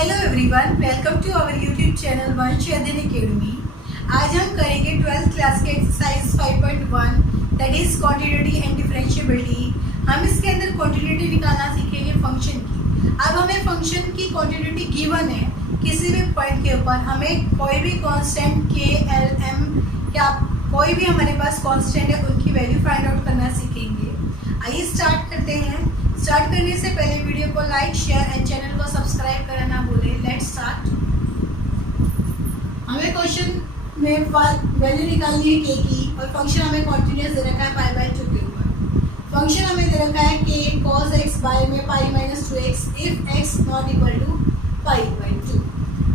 Hello everyone, welcome to our YouTube channel Vansh Adhyayan Academy. आज हम करेंगे 12th क्लास के exercise 5.1 that is continuity and differentiability. हम इसके अंदर कॉन्टिन्यूटी निकालना सीखेंगे फंक्शन की। अब हमें फंक्शन की कॉन्टिन्यूटी गिवन है, किसी भी पॉइंट के ऊपर हमें कोई भी कांस्टेंट के एल एम या कोई भी हमारे पास कांस्टेंट है उनकी वैल्यू फाइंड आउट करना सीखेंगे। आइए स्टार्ट करते हैं। स्टार्ट करने से पहले वीडियो को लाइक, शेयर एंड चैनल को सब्सक्राइब करना ना भूलें। Let's start. हमें क्वेश्चन में वैल्यू निकालनी है के की और फंक्शन हमें कॉन्टिन्यूअस दे रखा है पाई बाय 2 के ऊपर। फंक्शन हमें दे रखा है के cos x बाय में pi minus 2x if x not equal to pi by 2।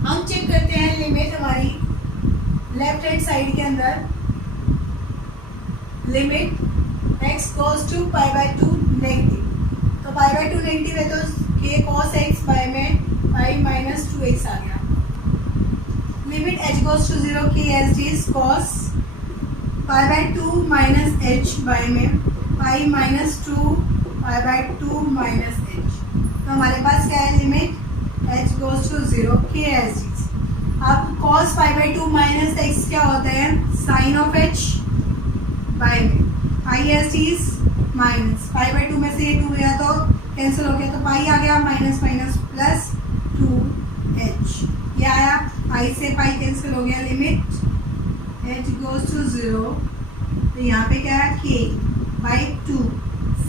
हम चेक करते हैं लिमिट हमारी लेफ्ट हैंड साइड के अंदर, लिमिट x goes to पाई बाय 2 नेगेटिव, तो पाई बाय 2 नेगेटिव है तो के cos x बाय में पाई माइनस 2x आ गया। लिमिट h goes to 0 के as is cos pi by 2 minus h by में pi minus 2 pi by 2 minus h। तो हमारे पास क्या है, लिमिट h goes to 0 के एज इज। अब cos pi by 2 minus x क्या होता है, साइन ऑफ h बाय में pi as is minus pi by 2 में से ये 2 गया तो कैंसिल हो गया, तो पाई आ गया माइनस माइनस प्लस 2h। ये आया, पाई से पाई कैंसिल हो गया, लिमिट h goes to 0, तो यहाँ पे क्या है k by 2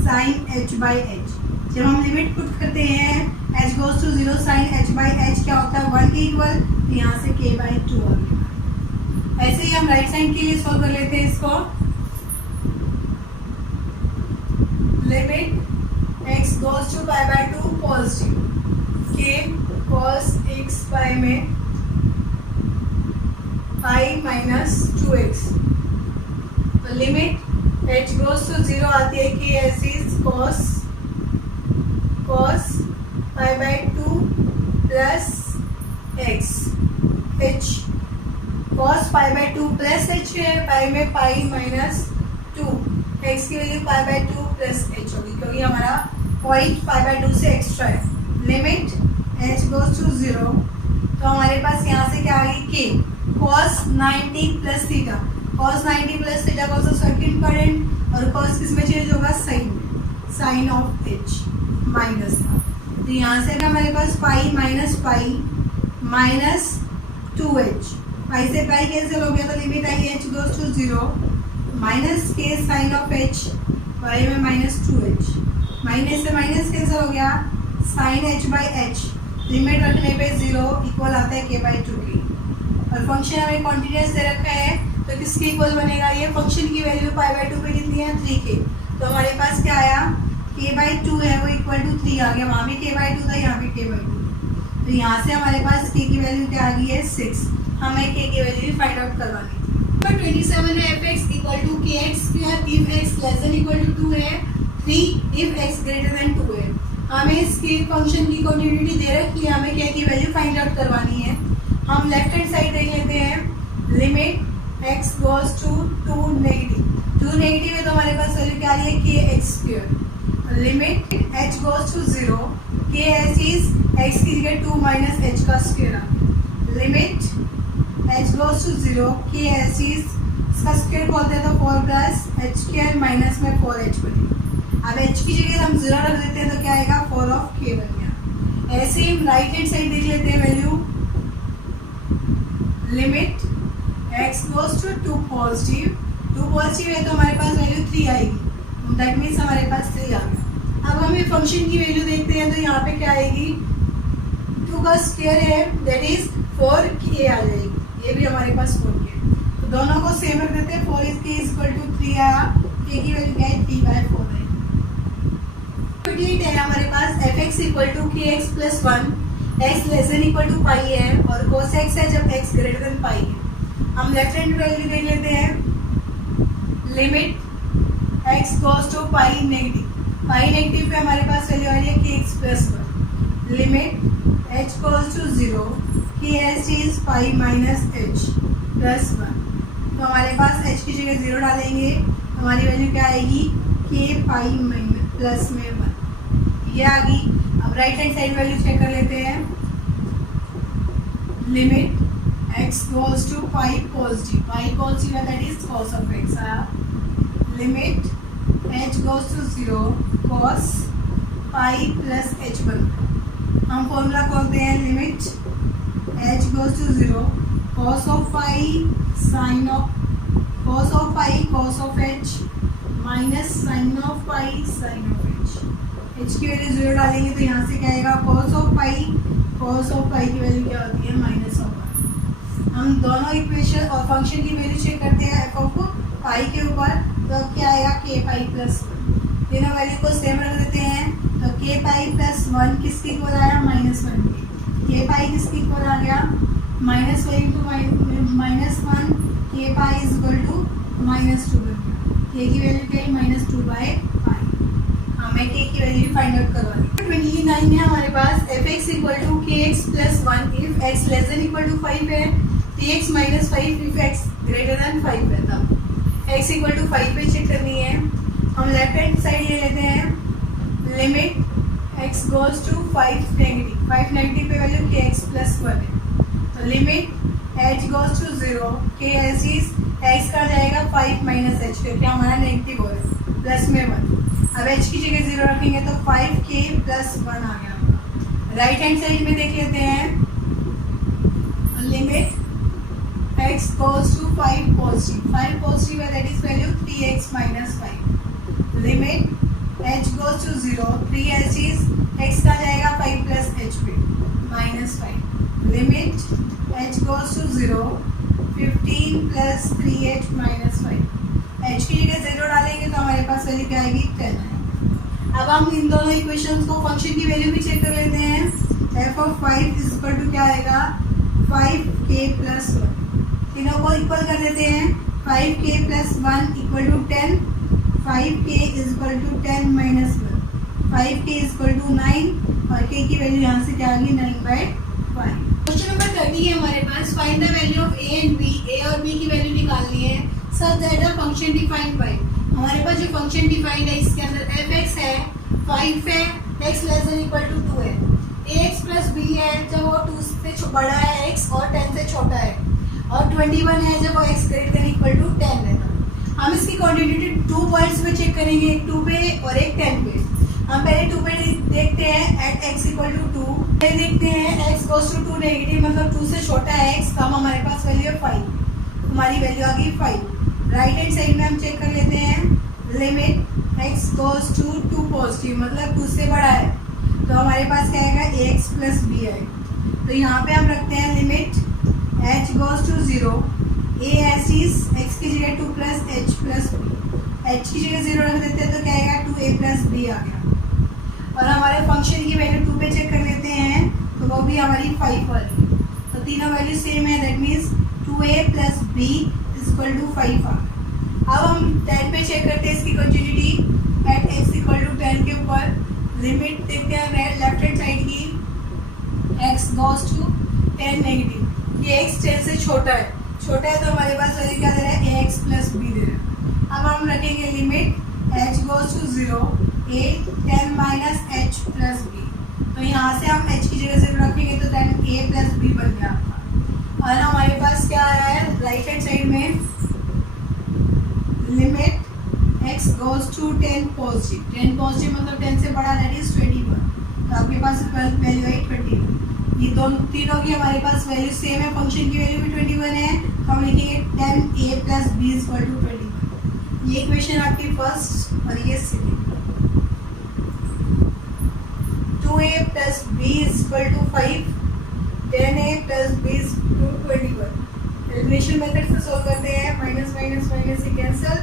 sine h by h। जब हम लिमिट पुट करते हैं h goes to 0 sine h by h क्या होता है 1 के इक्वल, तो यहाँ से k बाई 2 आ गया। ऐसे ही हम राइट साइड के लिए सॉल्व कर लेते हैं इसको। लिमिट x goes to पाई by 2 positive, k cos x by में पाई माइनस 2x, तो लिमिट h goes to 0 आती है कि as is cos pi by 2 plus x h। cos pi by 2 plus h है, पाई में pi minus 2, x की value pi by 2 plus h होगी क्योंकि हमारा पॉइंट पाई बाय 2 से एक्स्ट्रा है। लिमिट h goes to 0, तो हमारे पास यहाँ से क्या आ गई k cos 90 plus theta. cos 90 plus theta cos of circuit current और cos किस में चेंज होगा, साइन में, साइन ऑफ h माइनस था, तो यहाँ से हमारे पास पाई माइनस 2h, पाई से पाई कैंसिल हो गया तो लिमिट आई h goes to 0 माइनस के साइन ऑफ h पाई में माइनस 2h, माइनस से माइनस कैंसिल हो गया, sine h by h, limit रखने पे 0 इक्वल आता है k बाई 2 की। और फंक्शन हमें कॉन्टिन्यूअस दे रखा है तो किसके इक्वल बनेगा, ये फंक्शन की वैल्यू पाई बाई 2 पे कितनी है 3k, तो हमारे पास क्या आया k बाई 2 है वो इक्वल टू 3 आ गया, वहाँ भी k बाई 2 था यहाँ भी k बाई 2, तो यहाँ से हमारे पास k की वैल्यू क्या आ गई है 6। हमें k की वैल्यू फाइंड आउट करवानी थी। नंबर 27 है fx equal to kx square if x less than equal to 2 है, 3 इफ x ग्रेटर देन 2 है। हमें इसके फंक्शन की कॉन्टिन्यूटी दे रखी है, हमें k की वैल्यू फाइंड आउट करवानी है। हम लेफ्ट हैंड साइड देख लेते हैं। Limit x goes to 2 negative है तो हमारे पास वैल्यू क्या आ रही है kx square. Limit h goes to 0 k as is x की जगह 2 माइनस h का स्क्वायर आ गया। Limit h goes to 0 k as is इसका स्क्वायर बोलते हैं तो 4 प्लस h स्क्वायर माइनस में 4h बनेगा। अब h की जगह हम 0 रख देते हैं तो क्या आएगा 4 ऑफ k बन गया। ऐसे ही राइट हैंड साइड देख लेते हैं value. Limit x goes to 2 positive है तो हमारे पास वैल्यू 3 आएगी, दैट मीन्स हमारे पास 3 आ गया। अब हम फंक्शन की वैल्यू देखते हैं तो यहाँ पे क्या आएगी, 2 का स्क्वायर है दैट इज 4k आ जाएगी, ये भी हमारे पास 4k है, तो दोनों को सेम रख देते हैं। 4 इज k इक्वल टू 3 आया, k की वैल्यू क्या है 3 बाय 4 है। 28 है हमारे पास fx equal to kx plus 1, x less than equal to pi है और cos x है जब x ग्रेटर देन पाई है। हम लेफ्ट हैंड वैल्यू देख लेते हैं। Limit x goes to pi negative पे हमारे पास वैल्यू आ रही है kx plus 1। Limit h goes to 0 k as is pi minus h plus 1, तो हमारे पास h की जगह 0 डालेंगे, हमारी वैल्यू क्या आएगी k पाई प्लस में 1, ये आ गई। अब right hand side value check कर लेते हैं। Limit x goes to phi positive that is cos of x limit h goes to 0 cos pi plus h1 हम फॉर्मूला खोलते हैं limit h goes to 0 cos of pi sin of cos of h minus sin of pi sin of h h की value 0 डालेंगे तो यहाँ से क्या आएगा cos of pi की वैल्यू क्या होती है माइनस ऑफ pi। हम दोनों इक्वेशन और फंक्शन की वैल्यू चेक करते हैं f ऑफ पाई के ऊपर तो क्या आएगा k पाई प्लस 1 तीनों वैल्यू को सेम रख देते हैं तो k पाई प्लस 1 किसके इक्वल आया -1 के पाई किसके इक्वल आ गया -1 into -1 k pi is equal to -2 बन गया k की वैल्यू क्या है -2/पाई। हमें k की वैल्यू फाइंड आउट करवानी है। 29 है हमारे पास fx equal to kx plus 1 if x less than equal to 5 है tx minus 5 if x greater than 5 है तब x इक्वल टू 5 पे चेक करनी है। हम लेफ्ट हैंड साइड ले लेते हैं limit x goes to 5 negative पे वैल्यू kx प्लस 1 है तो limit h goes to 0 k as is x का जाएगा 5 माइनस h क्योंकि हमारा नेगेटिव हो रहा है प्लस में 1 अब h की जगह 0 रखेंगे तो 5k प्लस 1 आ गया। राइट हैंड साइड में देख लेते हैं limit x goes to 5 positive है that is value 3x minus 5 limit h goes to 0 3h is x का जाएगा 5 plus h पे minus 5 limit h goes to 0 15 plus 3h minus 5 h की जगह 0 डालेंगे तो हमारे पास वैल्यू क्या आएगी 10 है। अब हम इन दोनों इक्वेशंस को फंक्शन की वैल्यू भी चेक कर लेते हैं f of 5 is equal to क्या आएगा 5k plus 1 तीनों को इक्वल कर देते हैं 5k plus 1 equal to 10 5k is equal to 10 minus 1 5k is equal to 9 और k की वैल्यू यहाँ से क्या आ गई 9/5। क्वेश्चन नंबर 30 है हमारे पास find the value of a and b a और b की वैल्यू निकालनी है such that the function defined by हमारे पास जो फंक्शन डिफाइंड है इसके अंदर fx है 5 है x less than equal to 2 है ax प्लस b है जब वो 2 से बड़ा है x और 10 से छोटा है और 21 है जब वो x greater than equal to 10 है। हम इसकी क्वांटिटी 2 पॉइंट्स पे चेक करेंगे एक 2 पे और एक 10 पे। हम पहले 2 पे देखते हैं एट x इक्वल टू 2 पहले देखते हैं x गोज टू 2 नेगेटिव मतलब 2 से छोटा है x कम हमारे पास वैल्यू है 5 हमारी वैल्यू आ गई 5। राइट हैंड साइड में हम चेक कर लेते हैं limit x goes to 2 positive मतलब 2 से बड़ा है तो हमारे पास क्या आएगा ax प्लस b आएगा तो यहाँ पे हम रखते हैं limit h goes to 0 a as is x की जगह 2 plus h plus b h की जगह 0 रख देते हैं तो क्या आएगा 2a plus b आ गया और हमारे फंक्शन की वैल्यू 2 पे चेक कर लेते हैं तो वो भी हमारी 5 वाली तो तीनों वैल्यू सेम है that means 2a plus b is equal to 5 आ गया। अब हम 10 पे चेक करते हैं इसकी continuity at x equal to 10 के ऊपर लिमिट देखते हैं लेफ्ट हैंड साइड की x goes to 10 नेगेटिव ये x 10 से छोटा है तो हमारे पास वैल्यू क्या दे रहा है ax प्लस b दे रहा है। अब हम रखेंगे limit h goes to 0 a 10 minus h plus b तो यहाँ से हम h की जगह 0 रखेंगे तो 10 a प्लस b बन गया आपका और हमारे पास क्या आ रहा है राइट हैंड साइड में limit x goes to 10 positive मतलब 10 से बड़ा दैट इज 21 तो आपके पास वैल्यू है 21 ये दोनों तीनों की हमारे पास वैल्यू सेम है फंक्शन की वैल्यू भी 21 है तो हम लिखेंगे 10a plus b is equal to 21 ये इक्वेशन आपकी फर्स्ट और ये second 2a plus b is equal to 5 10a plus b is equal to 21 elimination method से सॉल्व करते हैं माइनस माइनस माइनस से cancel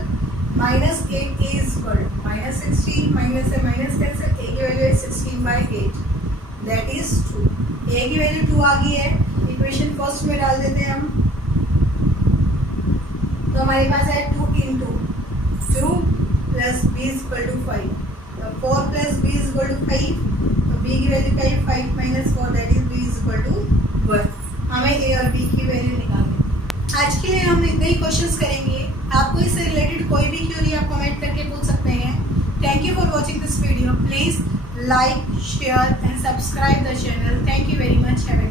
minus 8a is equal to minus 16 minus से minus cancel a की value है 16/8 that is 2 a की value 2 आ गई है इक्वेशन फर्स्ट में डाल देते हैं हम तो हमारे पास है 2 into 2 plus b is equal to 5 तो 4 plus b is equal to 5 तो b की वैल्यू क्या है 5 minus 4 that is b is equal to 1 हमें a और b की वैल्यू निकालनी है। आज के लिए हम इतने ही क्वेश्चंस करेंगे आपको इससे रिलेटेड कोई भी क्वेरी आप कमेंट करके पूछ सकते हैं। Thank you for watching this video please like, share and subscribe the channel. Thank you very much. Have a